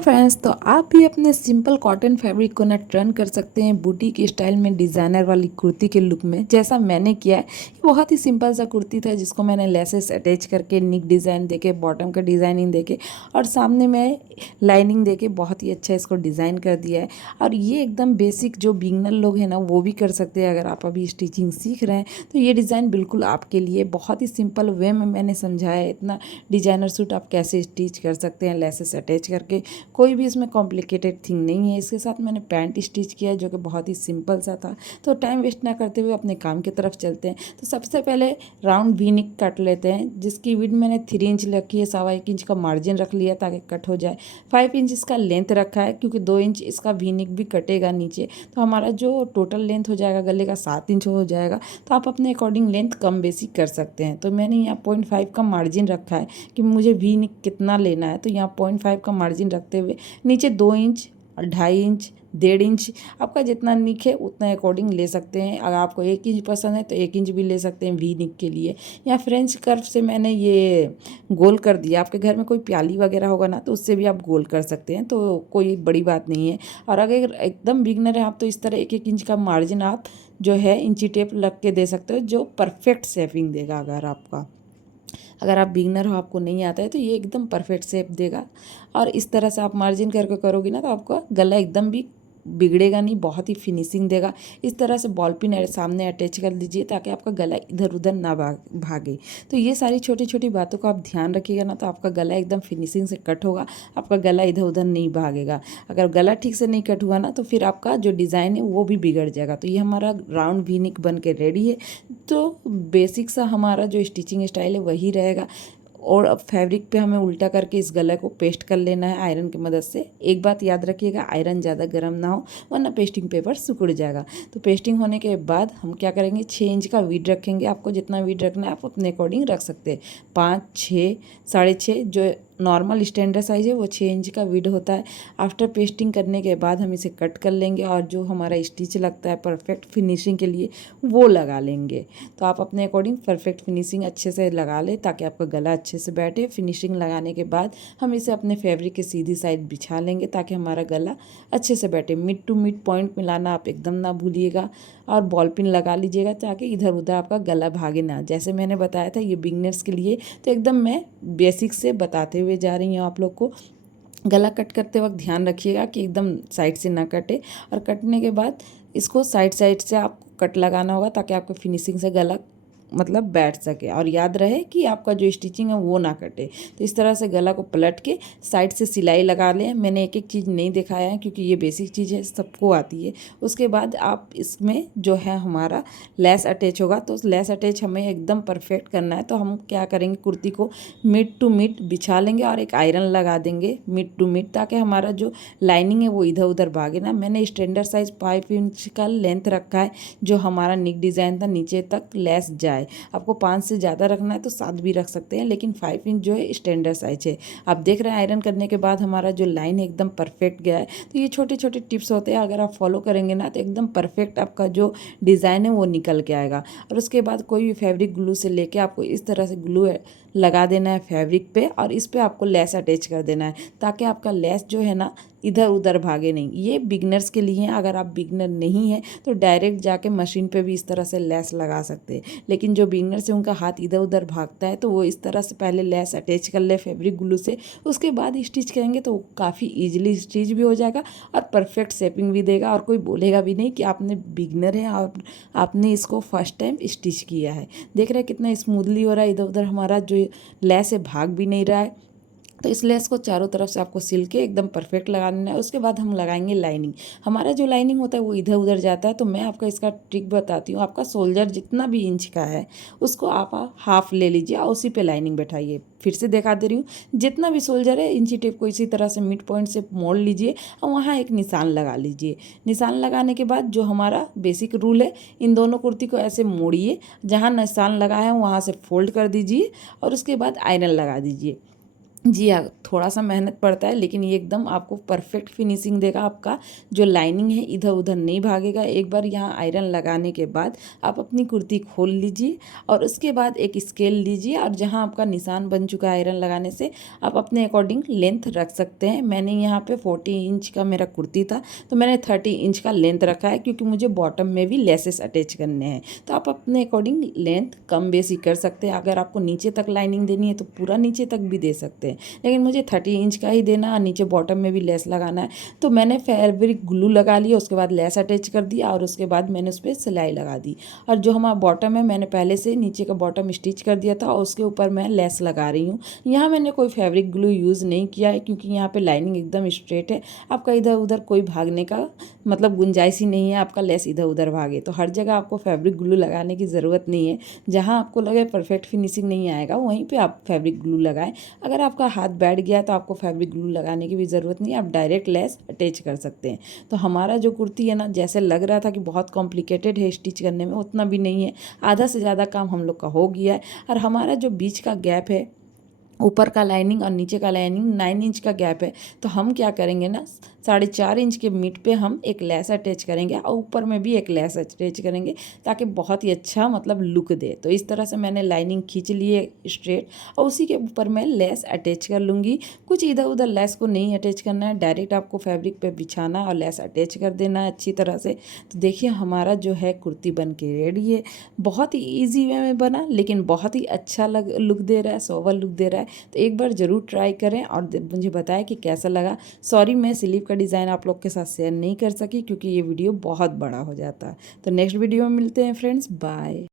Friends, तो आप भी अपने सिंपल कॉटन फैब्रिक को ना टर्न कर सकते हैं बूटीक स्टाइल में डिज़ाइनर वाली कुर्ती के लुक में, जैसा मैंने किया है। ये बहुत ही सिंपल सा कुर्ती था जिसको मैंने लेसेस अटैच करके निक डिज़ाइन देके बॉटम का डिज़ाइनिंग देके और सामने में लाइनिंग देके बहुत ही अच्छा इसको डिज़ाइन कर दिया है। और ये एकदम बेसिक जो बिगनर लोग हैं ना वो भी कर सकते हैं। अगर आप अभी स्टिचिंग सीख रहे हैं तो ये डिज़ाइन बिल्कुल आपके लिए बहुत ही सिंपल वे में मैंने समझाया है। इतना डिज़ाइनर सूट आप कैसे स्टिच कर सकते हैं लेसेस अटैच करके। कोई भी इसमें कॉम्प्लिकेटेड थिंग नहीं है। इसके साथ मैंने पैंट स्टिच किया है जो कि बहुत ही सिंपल सा था। तो टाइम वेस्ट ना करते हुए अपने काम की तरफ चलते हैं। तो सबसे पहले राउंड वी नेक कट लेते हैं, जिसकी विड्थ मैंने 3 इंच रखी है। 1.25 इंच का मार्जिन रख लिया ताकि कट हो जाए। 5 इंच इसका लेंथ रखा है क्योंकि 2 इंच इसका वी नेक भी कटेगा नीचे। तो हमारा जो टोटल लेंथ हो जाएगा गले का 7 इंच हो जाएगा। तो आप अपने अकॉर्डिंग लेंथ कम बेसी कर सकते हैं। तो मैंने यहाँ 0.5 का मार्जिन रखा है कि मुझे वी नेक कितना लेना है। तो यहाँ 0.5 का मार्जिन रखते हुए नीचे 2 इंच और 2.5 इंच 1.5 इंच आपका जितना निक है उतना अकॉर्डिंग ले सकते हैं। अगर आपको 1 इंच पसंद है तो 1 इंच भी ले सकते हैं वी निक के लिए। या फ्रेंच कर्व से मैंने ये गोल कर दिया। आपके घर में कोई प्याली वगैरह होगा ना तो उससे भी आप गोल कर सकते हैं, तो कोई बड़ी बात नहीं है। और अगर एकदम बिगनर है आप तो इस तरह 1-1 इंच का मार्जिन आप जो है इंची टेप लग के दे सकते हो, जो परफेक्ट शेपिंग देगा। अगर आप बिगनर हो आपको नहीं आता है तो ये एकदम परफेक्ट शेप देगा। और इस तरह से आप मार्जिन करके करोगे ना तो आपका गला एकदम भी बिगड़ेगा नहीं, बहुत ही फिनिशिंग देगा। इस तरह से बॉल पिन सामने अटैच कर दीजिए ताकि आपका गला इधर उधर ना भागे। तो ये सारी छोटी छोटी बातों को आप ध्यान रखिएगा ना तो आपका गला एकदम फिनिशिंग से कट होगा, आपका गला इधर उधर नहीं भागेगा। अगर गला ठीक से नहीं कट हुआ ना तो फिर आपका जो डिज़ाइन है वो भी बिगड़ जाएगा। तो ये हमारा राउंड वी नेक बन के रेडी है। तो बेसिक सा हमारा जो स्टिचिंग स्टाइल है वही रहेगा। और अब फैब्रिक पे हमें उल्टा करके इस गले को पेस्ट कर लेना है आयरन की मदद से। एक बात याद रखिएगा, आयरन ज़्यादा गर्म ना हो वरना पेस्टिंग पेपर सिकुड़ जाएगा। तो पेस्टिंग होने के बाद हम क्या करेंगे, 6 इंच का वीड रखेंगे। आपको जितना वीड रखना है आप अपने अकॉर्डिंग रख सकते हैं। 5, 6, 6.5 जो नॉर्मल स्टैंडर्ड साइज़ है वो 6 इंच का विड होता है। आफ्टर पेस्टिंग करने के बाद हम इसे कट कर लेंगे और जो हमारा स्टिच लगता है परफेक्ट फिनिशिंग के लिए वो लगा लेंगे। तो आप अपने अकॉर्डिंग परफेक्ट फिनिशिंग अच्छे से लगा लें ताकि आपका गला अच्छे से बैठे। फिनिशिंग लगाने के बाद हम इसे अपने फैब्रिक की सीधी साइड बिछा लेंगे ताकि हमारा गला अच्छे से बैठे। मिड टू मिड पॉइंट मिलाना आप एकदम ना भूलिएगा और बॉल पिन लगा लीजिएगा ताकि इधर उधर आपका गला भागे ना। जैसे मैंने बताया था ये बिगनर्स के लिए, तो एकदम मैं बेसिक से बताते हुए जा रही हूँ आप लोग को। गला कट करते वक्त ध्यान रखिएगा कि एकदम साइड से ना कटे। और कटने के बाद इसको साइड साइड से आपको कट लगाना होगा ताकि आपको फिनिशिंग से गला मतलब बैठ सके और याद रहे कि आपका जो स्टिचिंग है वो ना कटे। तो इस तरह से गला को पलट के साइड से सिलाई लगा लें। मैंने एक एक चीज़ नहीं दिखाया है क्योंकि ये बेसिक चीज़ है, सबको आती है। उसके बाद आप इसमें जो है हमारा लेस अटैच होगा, तो लेस अटैच हमें एकदम परफेक्ट करना है। तो हम क्या करेंगे, कुर्ती को मिड टू मिड बिछा लेंगे और एक आयरन लगा देंगे मिड टू मिड ताकि हमारा जो लाइनिंग है वो इधर उधर भागे ना। मैंने स्टैंडर्ड साइज 5 इंच का लेंथ रखा है जो हमारा निक डिज़ाइन था नीचे तक लेस जाए। आपको 5 से ज़्यादा रखना है तो 7 भी रख सकते हैं, लेकिन 5 इंच जो है स्टैंडर्ड साइज है। आप देख रहे हैं आयरन करने के बाद हमारा जो लाइन है एकदम परफेक्ट गया है। तो ये छोटे छोटे टिप्स होते हैं, अगर आप फॉलो करेंगे ना तो एकदम परफेक्ट आपका जो डिज़ाइन है वो निकल के आएगा। और उसके बाद कोई भी फैब्रिक ग्लू से लेके आपको इस तरह से ग्लू लगा देना है फैब्रिक पे और इस पे आपको लेस अटैच कर देना है ताकि आपका लेस जो है ना इधर उधर भागे नहीं। ये बिगनर्स के लिए है। अगर आप बिगनर नहीं है तो डायरेक्ट जाके मशीन पे भी इस तरह से लेस लगा सकते हैं, लेकिन जो बिगनर्स है उनका हाथ इधर उधर भागता है तो वो इस तरह से पहले लेस अटैच कर ले फैब्रिक ग्लू से, उसके बाद स्टिच करेंगे तो काफ़ी ईजिली स्टिच भी हो जाएगा और परफेक्ट शेपिंग भी देगा। और कोई बोलेगा भी नहीं कि आपने बिगनर है और आपने इसको फर्स्ट टाइम स्टिच किया है। देख रहे हैं कितना स्मूथली हो रहा है, इधर उधर हमारा जो लेस है भाग भी नहीं रहा है। तो इस लेस को चारों तरफ से आपको सिल के एकदम परफेक्ट लगा लेना है। उसके बाद हम लगाएंगे लाइनिंग। हमारा जो लाइनिंग होता है वो इधर उधर जाता है, तो मैं आपका इसका ट्रिक बताती हूँ। आपका शोल्डर जितना भी इंच का है उसको आप हाफ ले लीजिए और उसी पे लाइनिंग बैठाइए। फिर से दिखा दे रही हूँ, जितना भी शोल्डर है इंची टेप को इसी तरह से मिड पॉइंट से मोड़ लीजिए और वहाँ एक निशान लगा लीजिए। निशान लगाने के बाद जो हमारा बेसिक रूल है, इन दोनों कुर्ती को ऐसे मोड़िए, जहाँ निशान लगा है वहाँ से फोल्ड कर दीजिए और उसके बाद आयरन लगा दीजिए। जी हाँ, थोड़ा-सा मेहनत पड़ता है, लेकिन ये एकदम आपको परफेक्ट फिनिशिंग देगा। आपका जो लाइनिंग है इधर-उधर नहीं भागेगा। एक बार यहाँ आयरन लगाने के बाद आप अपनी कुर्ती खोल लीजिए और उसके बाद एक स्केल लीजिए और जहाँ आपका निशान बन चुका है आयरन लगाने से, आप अपने अकॉर्डिंग लेंथ रख सकते हैं। मैंने यहाँ पे 40 इंच का मेरा कुर्ती था, तो मैंने 30 इंच का लेंथ रखा है, क्योंकि मुझे बॉटम में भी लेसेस अटैच करने हैं। तो आप अपने अकॉर्डिंग लेंथ कम बेसी कर सकते हैं। अगर आपको नीचे तक लाइनिंग देनी है तो पूरा नीचे तक भी दे सकते हैं, लेकिन मुझे 30 इंच का ही देना और नीचे बॉटम में भी लेस लगाना है। तो मैंने फैब्रिक ग्लू लगा लिया, उसके बाद लेस अटैच कर दिया और उसके बाद मैंने उस पर सिलाई लगा दी। और जो हमारा बॉटम है, मैंने पहले से नीचे का बॉटम स्टिच कर दिया था और उसके ऊपर मैं लेस लगा रही हूँ। यहाँ मैंने कोई फैब्रिक ग्लू यूज़ नहीं किया है, क्योंकि यहाँ पे लाइनिंग एकदम स्ट्रेट है। आपका इधर उधर कोई भागने का मतलब गुंजाइश ही नहीं है, आपका लेस इधर उधर भागे। तो हर जगह आपको फैब्रिक ग्लू लगाने की ज़रूरत नहीं है। जहाँ आपको लगे परफेक्ट फिनिशिंग नहीं आएगा, वहीं पे आप फैब्रिक ग्लू लगाएं। अगर आपका हाथ बैठ गया तो आपको फैब्रिक ग्लू लगाने की भी ज़रूरत नहीं है, आप डायरेक्ट लेस अटैच कर सकते हैं। तो हमारा जो कुर्ती है ना, जैसे लग रहा था कि बहुत कॉम्प्लिकेटेड है स्टिच करने में, उतना भी नहीं है। आधा से ज़्यादा काम हम लोग का हो गया है। और हमारा जो बीच का गैप है, ऊपर का लाइनिंग और नीचे का लाइनिंग 9 इंच का गैप है, तो हम क्या करेंगे ना, 4.5 इंच के मिड पे हम एक लेस अटैच करेंगे और ऊपर में भी एक लेस अटैच करेंगे, ताकि बहुत ही अच्छा मतलब लुक दे। तो इस तरह से मैंने लाइनिंग खींच ली है स्ट्रेट, और उसी के ऊपर मैं लेस अटैच कर लूँगी। कुछ इधर उधर लेस को नहीं अटैच करना है, डायरेक्ट आपको फैब्रिक पे बिछाना और लेस अटैच कर देना है अच्छी तरह से। तो देखिए हमारा जो है कुर्ती बन के रेडी है। बहुत ही ईजी वे में बना, लेकिन बहुत ही अच्छा लुक दे रहा है, सोवर लुक दे रहा है। तो एक बार ज़रूर ट्राई करें और मुझे बताएं कि कैसा लगा। सॉरी, मैं स्लीव का डिज़ाइन आप लोग के साथ शेयर नहीं कर सकी, क्योंकि ये वीडियो बहुत बड़ा हो जाता है। तो नेक्स्ट वीडियो में मिलते हैं फ्रेंड्स, बाय।